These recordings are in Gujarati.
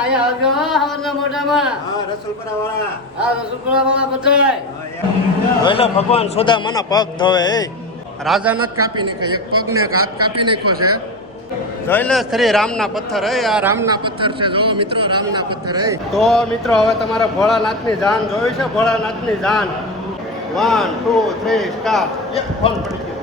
અહીંયા આવજો હવારના મોઢામાં. હા રસુલપરા વાળા. હા રસુલપરા વાળા બધાય. જોઈલો ભગવાન સુદામાના પગ ધોવે એ રાજા નથી કાપી નાખ્યો એક પગ ને એક હાથ કાપી નાખ્યો છે. જોઈ લે શ્રી રામના પથ્થર હે આ રામના પથ્થર છે. જો મિત્રો રામના પથ્થર હે. તો મિત્રો હવે તમારે ભોળાનાથની જાન જોઈ છે. ભોળાનાથની જાન 1 2 3 સ્ટાર્ટ. એક ફોન પડી ગયો.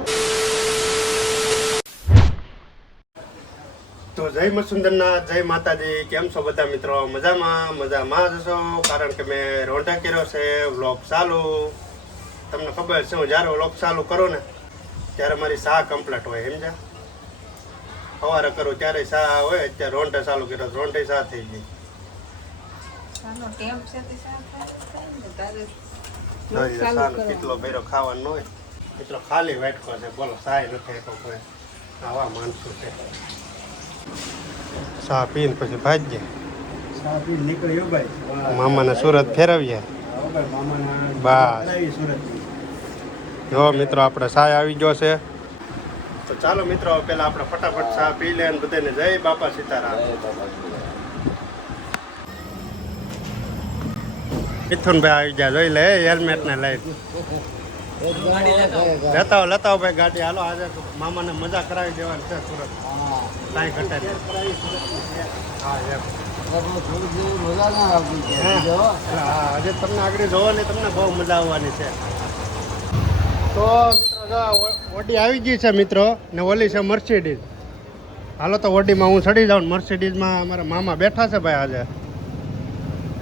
તો જય મસુંદરનાથ, જય માતાજી. કેમ છો બધા મિત્રો? મજામાં જશો કારણ કે મેં રોંઢા કર્યો છે. વ્લોગ ચાલુ તમને ખબર છે હું જ્યારે વ્લોગ ચાલુ કરું ને ત્યારે મારી સા કમ્પ્લીટ હોય સમજ્યા. સવારે કરું ત્યારે સા હોય. અત્યારે રોંઢે ચાલુ કર્યો રોંઢે સા થઈ ગઈ. કેટલો ભેરો ખાવાનો હોય એટલો ખાલી વાટકો છે. બોલો સાય નથી તો કોઈ આવા માણસો છે. સા પીને પછી ભાજીએ સા પીને નીકળ્યો ભાઈ મામાને સુરત ફેરવીએ. બસ જો મિત્રો આપણે સાય આવી ગયો છે. તો ચાલો મિત્રો પેલા આપણે ફટાફટ ચા પી લે અને બધાને જય બાપા સીતારામ. મિથુનભાઈ આવી ગયા જોઈ લે હેલ્મેટ ને લઈ લેતા હો ભાઈ ગાડી. હાલો આજે મામાને મજા કરાવી દેવાની છે સુરત. કાંઈ ઘટે નહીં. હા એમ હા આજે તમને આગળ જોવો ને તમને બહુ મજા આવવાની છે. તો મિત્રો ઓડી આવી ગઈ છે મિત્રો ને ઓલી છે મર્સિડીઝ. હાલો તો ઓડીમાં હું ચડી જાઉં. મર્સિડીઝમાં અમારા મામા બેઠા છે ભાઈ આજે.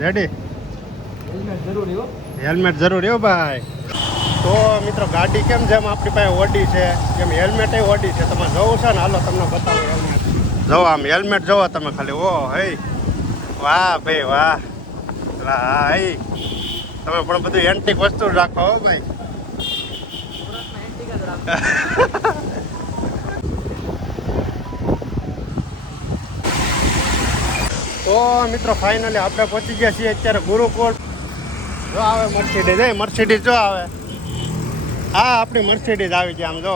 રેડી? હેલ્મેટ જરૂરી હો ભાઈ. તો મિત્રો ગાડી કેમ જેમ આપણી પાસે ઓડી છે એમ હેલ્મેટ ઓડી છે. તમે જોવું છે ને હાલો તમને બતાવો હેલ્મેટ. જો આમ હેલ્મેટ જોવો તમે ખાલી. ઓ હે વાહ ભાઈ વાહ. હા હે તમે પણ બધું એન્ટિક વસ્તુ રાખો હો ભાઈ. તો મિત્રો ફાઇનલી આપણે પહોંચી ગયા છીએ અત્યારે ગુરુકુળ. જો આવે મર્સિડીઝ મર્સિડીઝ જો આવે. હા આપણી મર્સિડીઝ આવી છે. આમ જો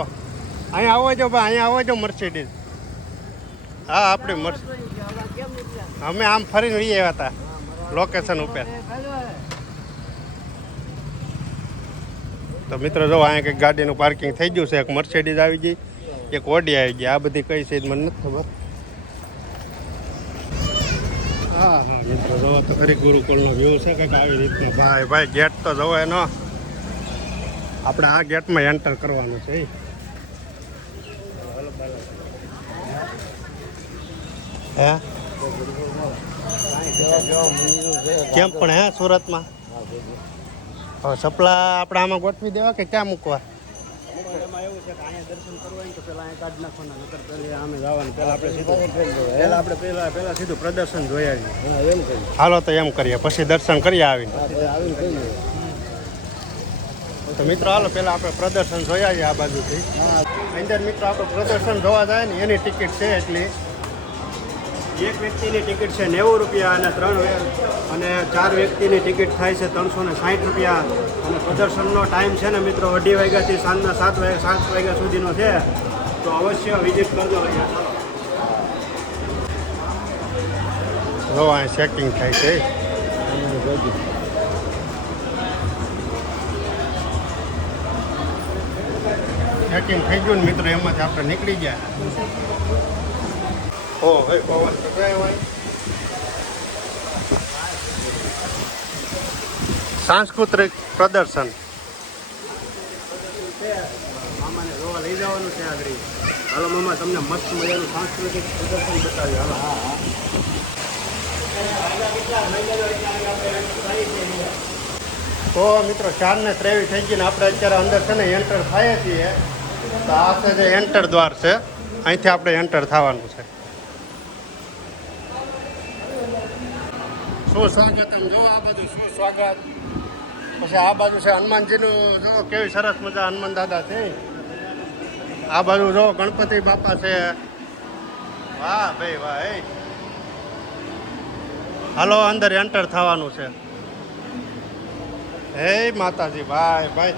અહીંયા આવો છો ભાઈ અહીંયા આવો છો મર્સિડીઝ. હા આપણી અમે આમ ફરીને વી આવ્યા હતા લોકેશન ઉપર. તો મિત્રો જો અહીંયા કંઈક ગાડીનું પાર્કિંગ થઈ ગયું છે. એક મર્સિડીઝ આવી ગઈ, એક ઓડી આવી ગઈ. આ બધી કઈ છે મને નથી ખબર. હા હા મિત્રો જોવો તો ખરી ગુરુકુળનો વ્યૂ છે કંઈક આવી રીતના. ભાઈ ગેટ તો જોવો એનો. આપણે આ ગેટમાં એન્ટર કરવાનું છે. હે કેમ પણ હે સુરતમાં હવે સપલા આપણે આમાં ગોઠવી દેવા કે ક્યાં મૂકવા? એમાં એવું છે કે અહીંયા દર્શન કરવા હોય તો પેલા અહીંયા કાઢ નાખવાના. નકર પહેલા આમે જવાનું. પહેલા સીધું પ્રદર્શન જોઈ આવીએ. હાલો તો એમ કરીએ પછી દર્શન કરી આવીને. તો મિત્રો હાલો પેલા આપણે પ્રદર્શન જોઈ આવીએ આ બાજુથી. અંદર મિત્રો આપણે પ્રદર્શન જોવા જાય ને એની ટિકિટ છે એટલી. એક વ્યક્તિની ટિકિટ છે 90 રૂપિયા અને 4 વ્યક્તિની ટિકિટ થાય છે 360 રૂપિયા. અને પ્રદર્શનનો ટાઈમ છે ને મિત્રો 2:30 વાગ્યાથી સાંજના 7 વાગ્યા સુધીનો છે. તો અવશ્ય વિઝિટ કરજો. અહીંયા ચેકિંગ થાય છે. ચેકિંગ થઈ ગયું ને મિત્રો એમાંથી આપણે નીકળી ગયા. ઓ ભાઈ પવન સાંસ્કૃતિક પ્રદર્શન મામાને જોવા લઈ જવાનું છે આગળ. હાલો મામા તમને મસ્ત મજાનું સાંસ્કૃતિક પ્રદર્શન બતાવ્યું. તો મિત્રો 4:23 થઈ ગઈ ને આપણે અત્યારે અંદર છે ને એન્ટર થઈએ છીએ. તો આ છે જે એન્ટર દ્વાર છે. અહીંથી આપણે એન્ટર થવાનું છે. શું સ્વાગતમ જો આ બાજુ શું સ્વાગત. પછી આ બાજુ છે હનુમાનજીનું. જો કેવી સરસ મજા હનુમાન દાદા છે. આ બાજુ જો ગણપતિ બાપા છે. વાહ ભાઈ વાહ. હાલો અંદર એન્ટર થવાનું છે. હે માતાજી ભાઈ.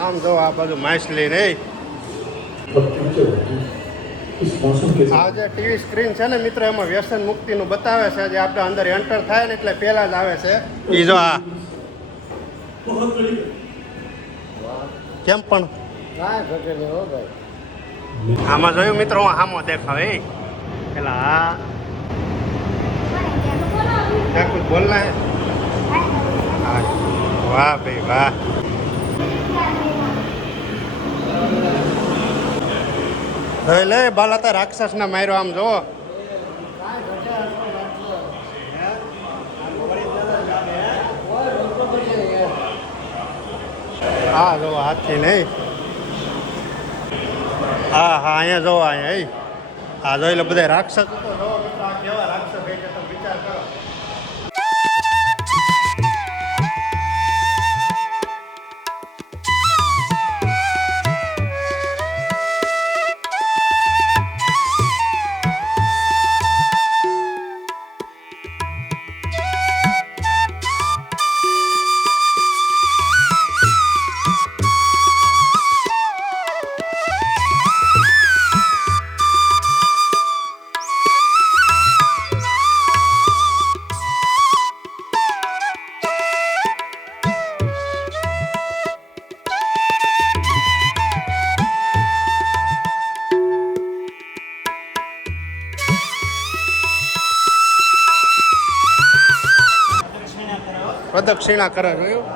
આમ જો આ બાજુ માછલી રે. इस આ જે ટીવી સ્ક્રીન છે ને મિત્રો એમાં વ્યસન મુક્તિનું બતાવે છે જે આપણે અંદર એન્ટર થાય ને એટલે પહેલા જ આવે છે ઈ જો આ કેમ પણ કાંઈ ઘટે નહીં હો ભાઈ. આમાં જોયું મિત્રો હું આમો દેખાવ પેલા હા क्या कुछ बोलना है हाँ वाह भाई वाह હવે લે બાલાતા રાક્ષસ ના માર્યો આમ જો હા જો હાથથી નહીં હા હા અહીંયા જો અહીંયા હા જોઈ લો બધા રાક્ષસ તો જો મિત્રો આ કેવા રાક્ષસ છે તમે વિચાર કરો. પ્રદક્ષિણા કરે જોયું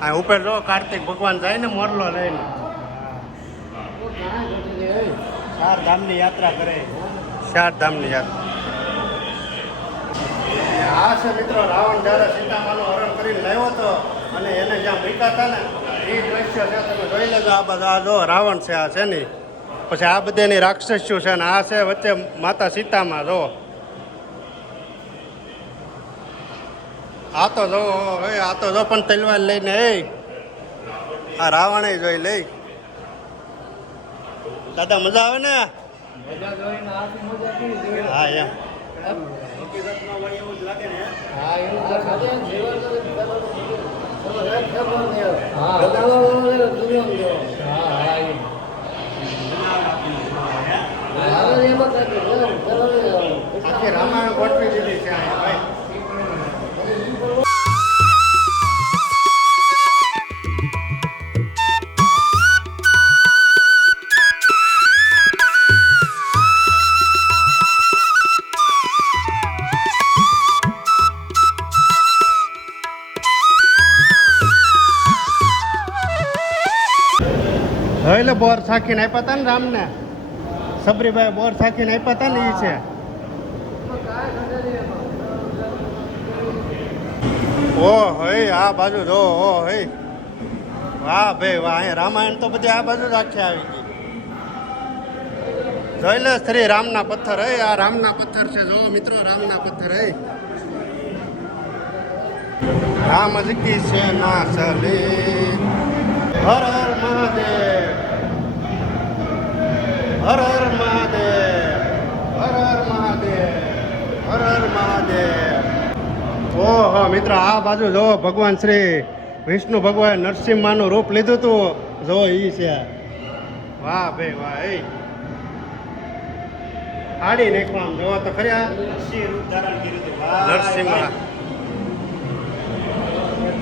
આ ઉપર જો કાર્તિક ભગવાન જાય ને મોરલો લઈને કાંઈ ઘટે નહીં હે. ચાર ધામની યાત્રા કરે. ચાર ધામની યાત્રા આ છે મિત્રો રાવણ જ્યારે સીતામાનું હરણ કરીને લાવ્યો હતો અને એને જ્યાં મૂક્યા હતા ને એ દ્રશ્ય છે તમે જોઈ લેજો આ બધા આ જો રાવણ છે આ છે નહીં પછી આ બધાની રાક્ષસ્યો છે ને આ છે વચ્ચે માતા સીતામાં જો આ તો જો હવે આ તો જો પણ તલવાર લઈને આ રાવણે જોઈ લઈ દાદા મજા આવે ને મજા જોઈને આથી મજા કેવી જોઈ. હા એમ હકીકતમાં વળી એવું જ લાગે ને. હા એવું દેખાડે ને જીવન તો પેલો તો પેલો રેડ ખબર નહીં આવે. હા બતાવવાનો દુનિયા જેવો. હા હા એમ. હવે એમાં કાંઈ પેલો નહીં આવે. આખી રામાયણ ગોઠવી દીધી છે અહીંયા ભાઈ એટલે બોર સાખીને આપ્યા હતા ને રામને સબરીભાઈ બોર સાખીને આપ્યા હતા ને એ છે ઓ હે આ બાજુ જો ઓ હે વાહ ભાઈ વાહ અહીંયા રામાયણ તો બધી આ બાજુ જ આખી આવી ગઈ જોઈ લે શ્રી રામના પથ્થર હે આ રામના પથ્થર છે જો મિત્રો રામના પથ્થર હે રામ કી છે ના ચલે હર હર મહાદેવ હર હર મહાદેવ હર હર મહાદેવ હર હર મહાદેવ ઓહો મિત્ર આ બાજુ જો ભગવાન શ્રી વિષ્ણુ ભગવાન નરસિંહમાનું રૂપ લીધું હતું જો ઈ છે વાહ ભાઈ વાહ એ આડી નાખવા આમ જોવા તો ખરી આ નરસિંહ રૂપ ધારણ કર્યું હતું. વાહ, નરસિંહમાં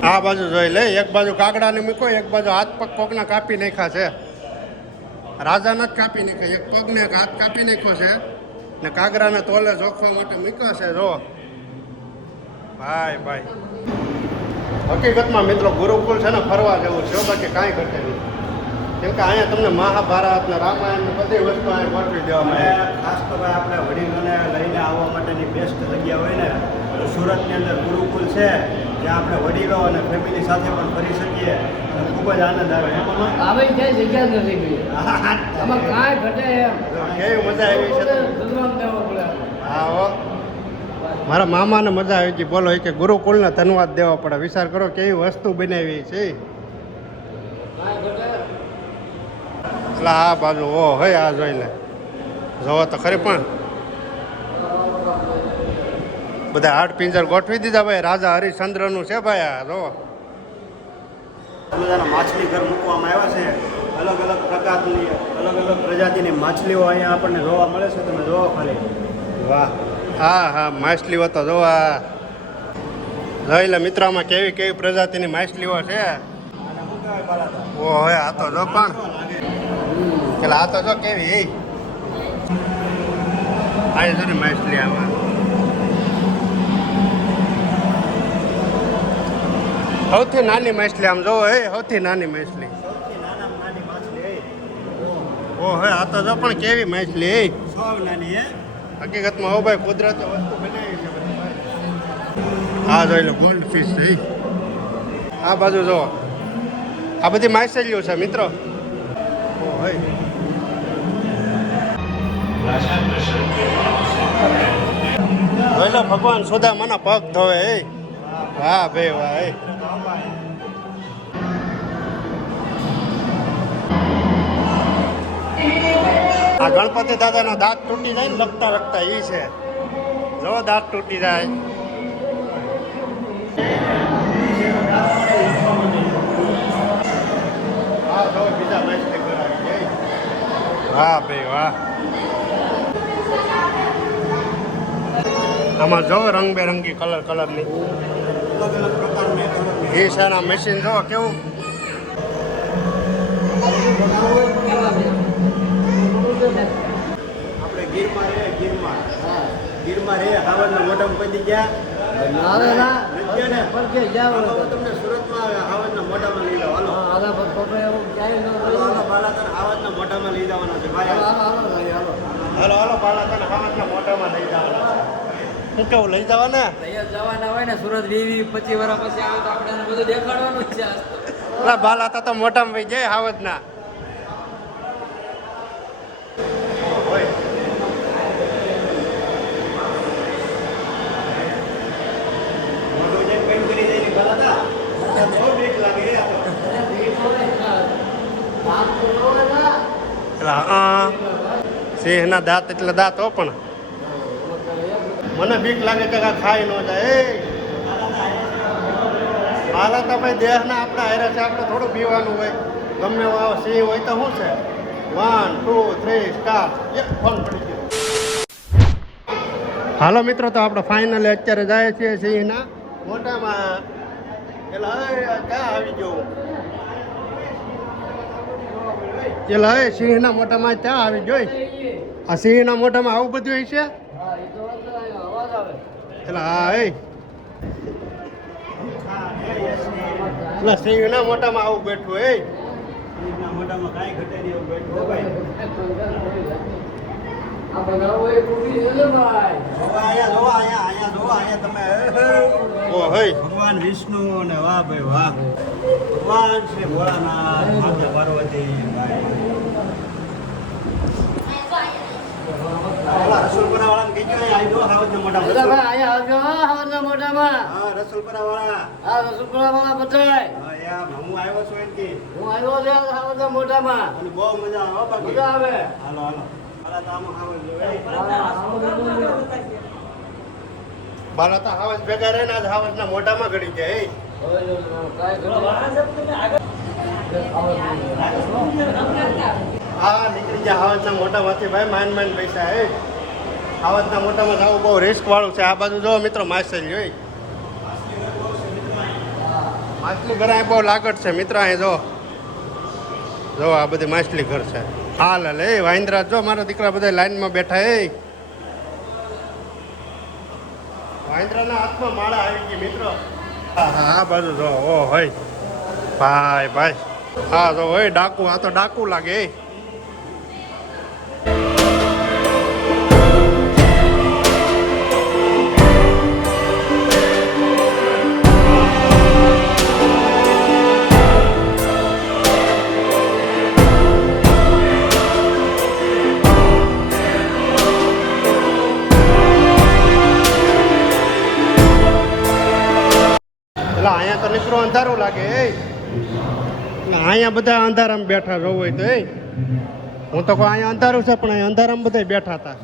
આ બાજુ જોઈ લે એક બાજુ કાગડાને મૂકો એક બાજુ હાથ પગ કોકના કાપી નાખ્યા છે રાજાના જ કાપી નાખ્યા એક પગને એક હાથ કાપી નાખ્યો છે ને કાગડાને તોલે જોખવા માટે મૂક્યો છે જો ભાઈ ભાઈ હકીકતમાં મિત્રો ગુરુકુળ છે ને ફરવા જેવું છે બાકી કાંઈ ઘટે નહીં કેમ કે અહીંયા તમને મહાભારત ને રામાયણ ને બધી વસ્તુ અહીંયા ગોઠવી દેવામાં અને આવે ખાસ તો ભાઈ આપણે વડીલોને લઈને આવવા માટેની બેસ્ટ જગ્યા હોય ને તો સુરતની અંદર ગુરુકુલ છે જ્યાં આપણે વડીલો અને ફેમિલી સાથે પણ ફરી શકીએ અને ખૂબ જ આનંદ આવે એમાં આવે ક્યાંય જગ્યા જ નથી ગઈ. આમાં કાંઈ ઘટે એમ. કેવી મજા આવી છે તમને? ભગવાન દેવો પડે. હા હો મારા મામાને મજા આવી ગઈ બોલો કે ગુરુકુળને ધન્યવાદ દેવો પડે વિચાર કરો કેવી વસ્તુ બનાવી છે કાંઈ ઘટે. એટલે આ બાજુ ઓ હોય આ જોઈ લે જોવો તો ખરી પણ બધા હાડ પિંજર ગોઠવી દીધા ભાઈ રાજા હરિશ્ચંદ્રનું છે ભાઈ આ જો બધાના માછલી ઘર મૂકવામાં આવ્યા છે અલગ અલગ પ્રકારની અલગ અલગ પ્રજાતિની માછલીઓ અહીંયા આપણને જોવા મળે છે. તમે જોવો ખાલી. વાહ. હા હા માછલીઓ તો જોવા જોઈ લે મિત્રો, આમાં કેવી કેવી પ્રજાતિની માછલીઓ છે. અને શું કહેવાય બાલાતા? ઓ હે આ તો જો પણ પેલા આ તો જો કેવી એ આ જો ને માછલી આમાં સૌથી નાની માછલી આમ જોવો હે, સૌથી નાની માછલી. સૌથી નાનામાં નાની માછલી. ઓ હે આ તો જો પણ કેવી માછલી એ સાવ નાની હે. હકીકતમાં ઓ ભાઈ કુદરતી વસ્તુ બનાવી છે બધી ભાઈ. આ જોઈ લો ગોલ્ડ ફિશ છે ઈ. આ બાજુ જો આ બધી માછલીઓ છે મિત્રો. ઓ હે જોઈ લો ભગવાન સુદામાના પગ ધોવે એ. વાહ ભાઈ વાહ એ. આ ગણપતિ દાદાનો દાંત તૂટી જાય ને લખતા લખતા ઈ છે. જો દાંત તૂટી જાય. હા જો બીજા માછલી કરાવી જાય. વાહ ભાઈ વાહ. આમાં જો રંગબેરંગી કલરની અલગ અલગ પ્રકારની કલરની. એ છે મશીન જો કેવું. આપણે ગીરમાં રે ગીરમાં રે હાવજના મોઢામાં પડી ગયા. ના ના નથી ગયા ને? પરકે જાવ હાલો તો તમને સુરતમાં હાવજના મોઢામાં લઈ જાઓ. હાલો આલા પર પકડે એવું જાય ન હાલો હાલો બાલાતને હાવજના મોઢામાં લઈ જવાના છે ભાઈ. હાલો ભાઈ હાલો હાલો હાલો બાલાતને હાવજના મોઢામાં લઈ જવાના છે. શું કેવું લઈ જવાના? તૈયાર જવાના હોય ને સુરત 20-25 વર્ષ પછી આવે તો આપણે એને બધું દેખાડવાનું જ છે. એટલે બાલાતા તો મોઢામાં વહી જાય હાવજના. મોઢું જેમ પેન્ટ કરી જાય ને બાલાતા. બહુ બીક લાગે હે આ તો. એટલે સિંહના દાંત એટલે દાંત હો પણ મને બીક લાગે કે કાંઈ ખાઈ ન જાય. બાલાતા ભાઈ દેહના આપણા હારે છે, આપણે થોડું પીવાનું હોય. ગમે એવો સિંહ હોય તો શું છે 1 2 3 સ્ટાર્ટ. એક ફોન પડી ગયો. હાલો મિત્રો, તો આપણે ફાઇનલી અત્યારે જાય છીએ સિંહના મોઢામાં. પેલા ક્યાં આવી ગયો? પેલા સિંહના મોઢામાં ક્યાં આવી જોઈ? આ સિંહના મોઢામાં આવું બધું હોય છે. હા એ તો અવાજ આવે પેલા હા એ પેલા સિંહના મોઢામાં આવું બેઠું એ. એના મોઢામાં કાંઈ ઘટે નહીં એવું બેઠું હો ભાઈ. આ બનાવો એ કુબી છે ને ભાઈ જોવા અહીંયા જોવા અહીંયા તમે. ઓ હઈ ભગવાન વિષ્ણુ અને વાહ ભાઈ વાહ. ભગવાન શ્રી ભોળાનાથ માતા પાર્વતી ભાઈ. ઓલા રસુલપુરા વાળાને કહેજો અહીંયા આવી દો હાવજના બધા મોઢામાં. ભાઈ અહીંયા આવજો હવાના મોઢામાં હા રસુલપુરા વાળા. આ રસુપુરા વાળા બધાય હા યાર હું આવ્યો છું એમ કે. હું આવ્યો છે હવાના મોઢામાં અને બહુ મજા આવે હો બાકી. મજા આવે હાલો હાલો. હાલો તો આમાં હાવજ લો, એ. બાલાતા હાવજ ભેગા રહીને આજ હાવજના મોઢામાં ગળી જાય એ. હા નીકળી જાય હાવજના મોઢામાંથી ભાઈ માન પૈસા એ. હાવજના મોઢામાં જવું બહુ રિસ્ક વાળું છે. આ બાજુ જો મિત્રો માછલી જોઈ. માછલી ઘર અહીં બહુ લાગત છે મિત્રો. અહીં જો આ બધી માછલી ઘર છે. હાલ લે વાંદરા જો મારા દીકરા બધા લાઈનમાં બેઠા એ. વાંદરાના હાથમાં માળા આવી ગઈ મિત્રો. હા આ બાજુ જો ઓ હોય ભાઈ હા જો હોય ડાકુ. આ તો ડાકુ લાગે એ. અહીંયા તો નીકળો અંધારું લાગે એ. અહીંયા બધા અંધારામાં બેઠા જોવું હોય તો એ. હું તો કહું અહીંયા અંધારું છે પણ અહીંયા અંધારામાં બધા બેઠા હતા.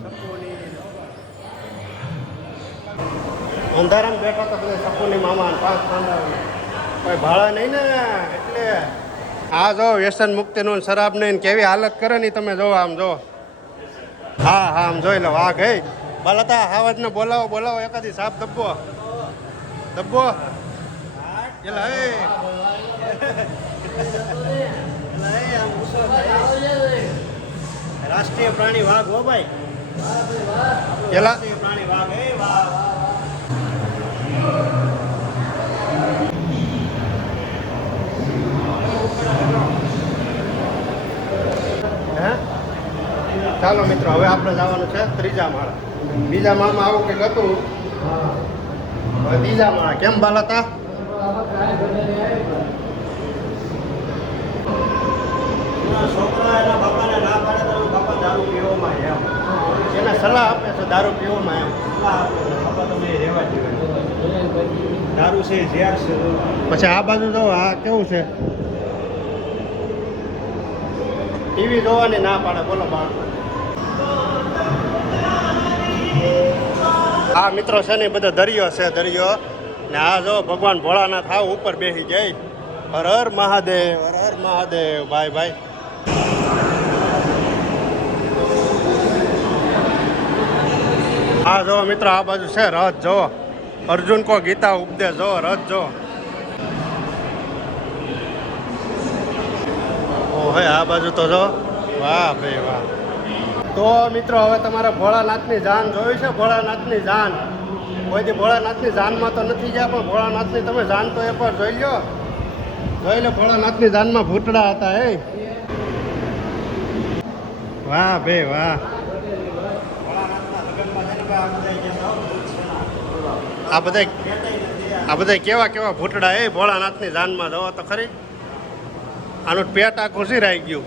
અંધારામાં બેઠા હતા બધા સપોની મામા 5 પાંડા કોઈ ભાડા નહીં ને એટલે આ જો વ્યસન મુક્તિનું શરાબ નહીં કેવી હાલત કરે ને તમે જો આમ જો. હા હા આમ જોઈ લો વાઘ હે બાલાતા હાવજને બોલાવો બોલાવો એકાદી સાપ દબ્બો દબ્બો એલા હે રાષ્ટ્રીય પ્રાણી વાઘ હો ભાઈ. એલા રાષ્ટ્રીય પ્રાણી વાઘ હે વાઘ. હે ચાલો મિત્રો હવે આપણે જવાનું છે ત્રીજા માળા. બીજા માળમાં આવું કંઈક હતું હવે ત્રીજા માળા. કેમ બાલાતા છોકરા એના બાપાને ના પાડે તો બાપા દારૂ પીવામાં એમ એને સલાહ આપે છે દારૂ પીવામાં એમ. બાપા તમે રહેવા જ દારૂ છે ઝેર છે. પછી આ બાજુ જો આ કેવું છે ટીવી જોવાની ના પાડે બોલો બાળકો. આ મિત્રો છે ને બધો દરિયો છે દરિયો ને આ જો ભગવાન ભોળાનાથ આવ ઉપર બેસી જાય. હર હર મહાદેવ હર હર મહાદેવ ભાઈ ભાઈ. હા જો મિત્રો આ બાજુ છે રથ જો અર્જુન કો ગીતા ઉપદેશ જો રથ જો. ઓહે આ બાજુ તો જો વાહ ભાઈ વાહ. તો મિત્રો હવે તમારે ભોળાનાથની જાન જોઈ છે ભોળાનાથની જાન. કોઈથી ભોળાનાથની જાનમાં તો નથી ગયા પણ ભોળાનાથની તમે જાન તો એકવાર જોઈ લો. જોઈ લો ભોળાનાથની જાનમાં ભૂતડા હતા હે. વાહ ભાઈ વાહ. આ બધા કેવા કેવા ભૂતડા એ ભોળાનાથની જાનમાં જોવો તો ખરી. આનું પેટ આખું સિરાઈ ગયું.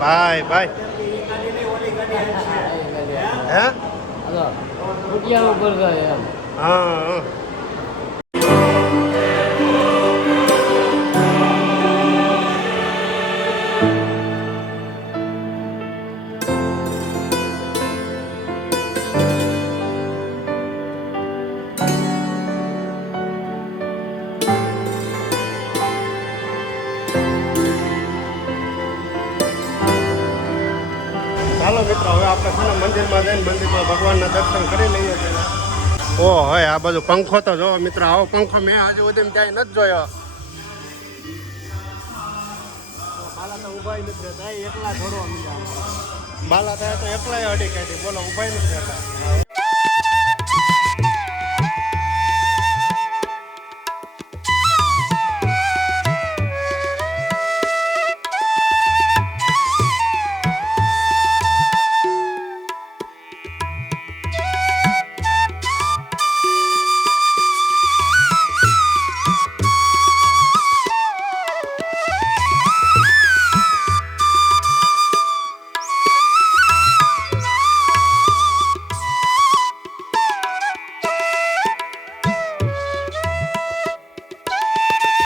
ભાઈ ભાઈ હે રૂપિયા ઉપર જાય એમ. હા હા. ચાલો મિત્રો હવે આપણે છે ને મંદિરમાં જઈને મંદિરમાં ભગવાનના દર્શન કરી લઈએ છીએ. ઓ હોય આ બાજુ પંખો તો જો મિત્રો આવો પંખો મેં હજુ સુધી ક્યાંય નથી જોયો. બાલા તો ઉભા નથી રહેતા એકલા થોડો બાલા થાય તો એકલા અડી કાઢી બોલો ઉભા નથી રહેતા.